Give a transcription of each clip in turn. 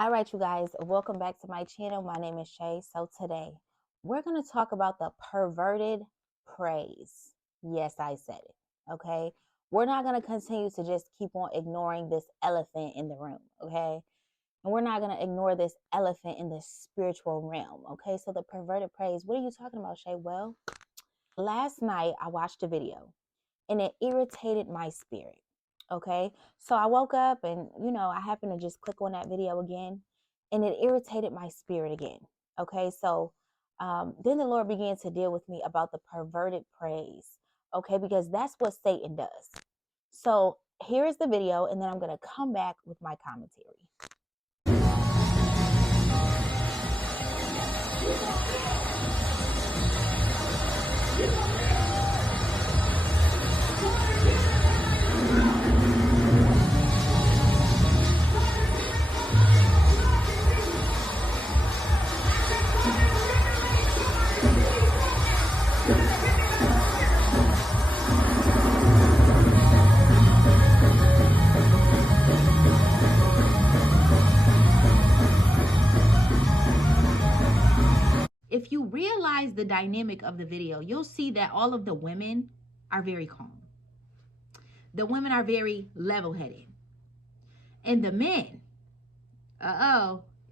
All right, you guys, welcome back to my channel. My name is Shay. So today we're going to talk about the perverted praise. Yes, I said it. Okay. We're not going to continue to just keep on ignoring this elephant in the room. Okay. And we're not going to ignore this elephant in the spiritual realm. Okay. So the perverted praise, what are you talking about, Shay? Well, last night I watched a video and it irritated my spirit. Okay. So I woke up and, I happened to just click on that video again and it irritated my spirit again. Okay. So then the Lord began to deal with me about the perverted praise. Okay. Because that's what Satan does. So here is the video and then I'm going to come back with my commentary. If you realize the dynamic of the video, you'll see that all of the women are very calm. The women are very level-headed. And the men,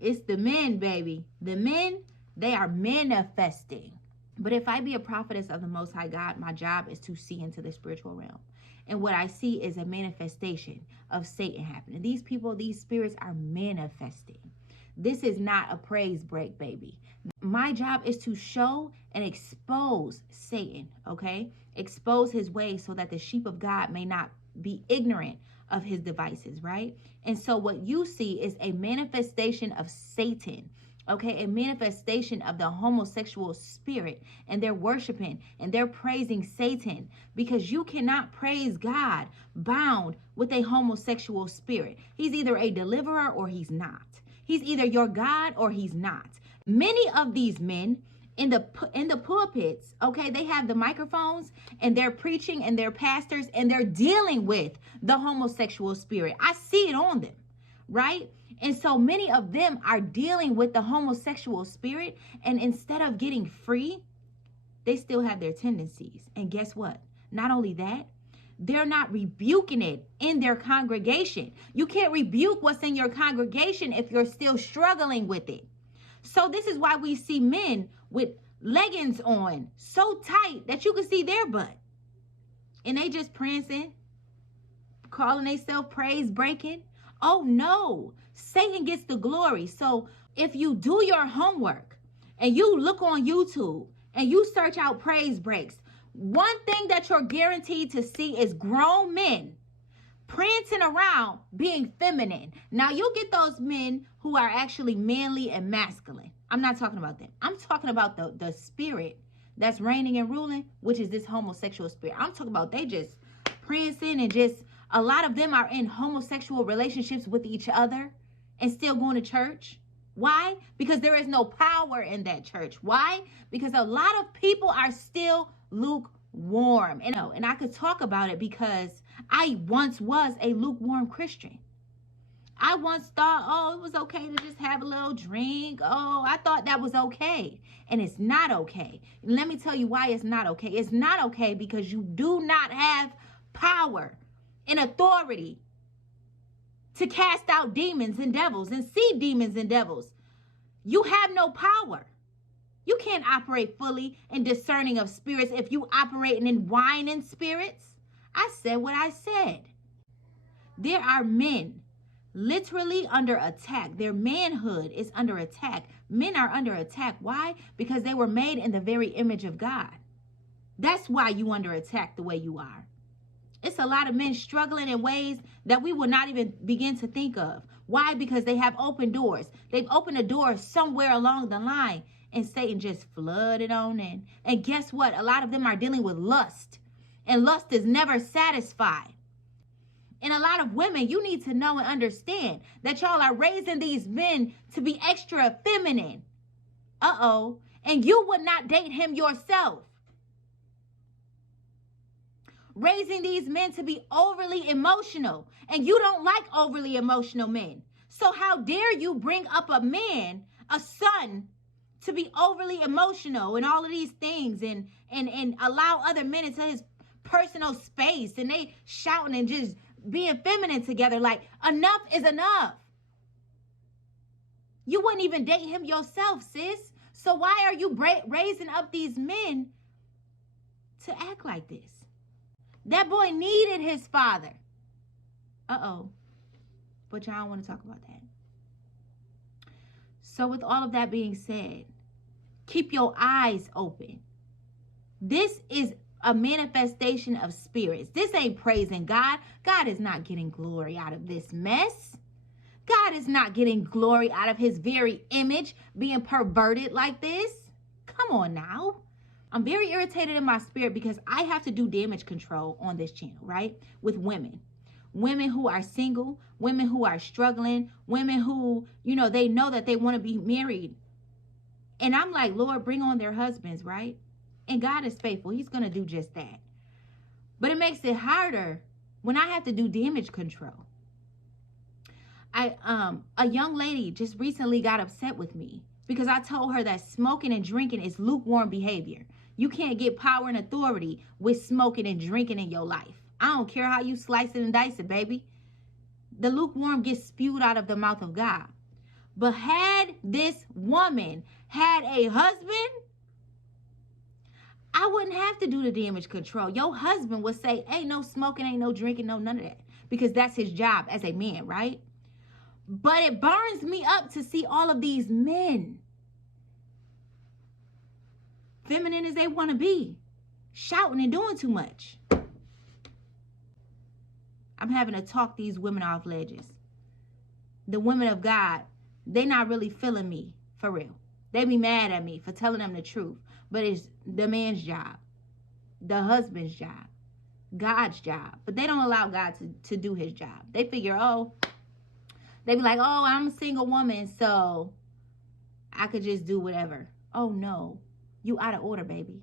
it's the men, baby. The men, they are manifesting. But if I be a prophetess of the Most High God, my job is to see into the spiritual realm. And what I see is a manifestation of Satan happening. These people, these spirits are manifesting. This is not a praise break, baby. My job is to show and expose Satan, okay? Expose his ways so that the sheep of God may not be ignorant of his devices, right? And so what you see is a manifestation of Satan, okay? A manifestation of the homosexual spirit, and they're worshiping and they're praising Satan, because you cannot praise God bound with a homosexual spirit. He's either a deliverer or he's not. He's either your God or he's not. Many of these men in the pulpits, okay, they have the microphones and they're preaching and they're pastors and they're dealing with the homosexual spirit. I see it on them, right? And so many of them are dealing with the homosexual spirit, and instead of getting free, they still have their tendencies. And guess what? Not only that, they're not rebuking it in their congregation. You can't rebuke what's in your congregation if you're still struggling with it. So this is why we see men with leggings on so tight that you can see their butt. And they just prancing, calling themselves praise breaking. Oh no, Satan gets the glory. So if you do your homework and you look on YouTube and you search out praise breaks, one thing that you're guaranteed to see is grown men prancing around being feminine. Now you get those men who are actually manly and masculine. I'm not talking about them. I'm talking about the spirit that's reigning and ruling, which is this homosexual spirit. I'm talking about they just prancing and just, a lot of them are in homosexual relationships with each other and still going to church. Why? Because there is no power in that church. Why? Because a lot of people are still lukewarm. And I could talk about it because I once was a lukewarm Christian. I once thought, oh, it was okay to just have a little drink. Oh, I thought that was okay. And it's not okay. Let me tell you why it's not okay. It's not okay because you do not have power and authority to cast out demons and devils and see demons and devils. You have no power. You can't operate fully in discerning of spirits if you operating in whining spirits. I said what I said. There are men literally under attack. Their manhood is under attack. Men are under attack. Why? Because they were made in the very image of God. That's why you under attack the way you are. It's a lot of men struggling in ways that we will not even begin to think of. Why? Because they have open doors. They've opened a door somewhere along the line and Satan just flooded on in. And guess what? A lot of them are dealing with lust. And lust is never satisfied. And a lot of women, you need to know and understand that y'all are raising these men to be extra feminine. And you would not date him yourself. Raising these men to be overly emotional. And you don't like overly emotional men. So how dare you bring up a man, a son, to be overly emotional and all of these things and allow other men into his personal space, and they shouting and just being feminine together. Like, enough is enough. You wouldn't even date him yourself, sis. So why are you raising up these men to act like this? That boy needed his father. Uh-oh. But y'all don't want to talk about that. So with all of that being said, keep your eyes open. This is a manifestation of spirits. This ain't praising God. God is not getting glory out of this mess. God is not getting glory out of his very image being perverted like this. Come on now. I'm very irritated in my spirit because I have to do damage control on this channel, right? With women. Women who are single, women who are struggling, women who, they know that they want to be married. And I'm like, Lord, bring on their husbands, right? And God is faithful. He's going to do just that. But it makes it harder when I have to do damage control. A young lady just recently got upset with me because I told her that smoking and drinking is lukewarm behavior. You can't get power and authority with smoking and drinking in your life. I don't care how you slice it and dice it, baby. The lukewarm gets spewed out of the mouth of God. But had this woman had a husband, I wouldn't have to do the damage control. Your husband would say, ain't no smoking, ain't no drinking, no none of that. Because that's his job as a man, right? But it burns me up to see all of these men, feminine as they want to be, shouting and doing too much. I'm having to talk these women off ledges. The women of God, they not really feeling me, for real. They be mad at me for telling them the truth. But it's the man's job, the husband's job, God's job. But they don't allow God to do his job. They figure, they be like, I'm a single woman, so I could just do whatever. Oh, no. You out of order, baby.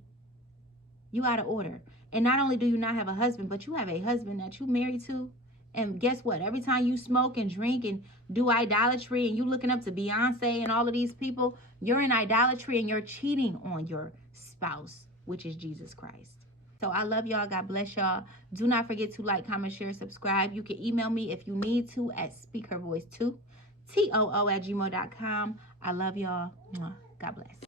You out of order. And not only do you not have a husband, but you have a husband that you married to. And guess what? Every time you smoke and drink and do idolatry and you looking up to Beyonce and all of these people, you're in idolatry and you're cheating on your spouse, which is Jesus Christ. So I love y'all. God bless y'all. Do not forget to like, comment, share, subscribe. You can email me if you need to at speakhervoice2, TOO@gmail.com. I love y'all. God bless.